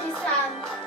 第三。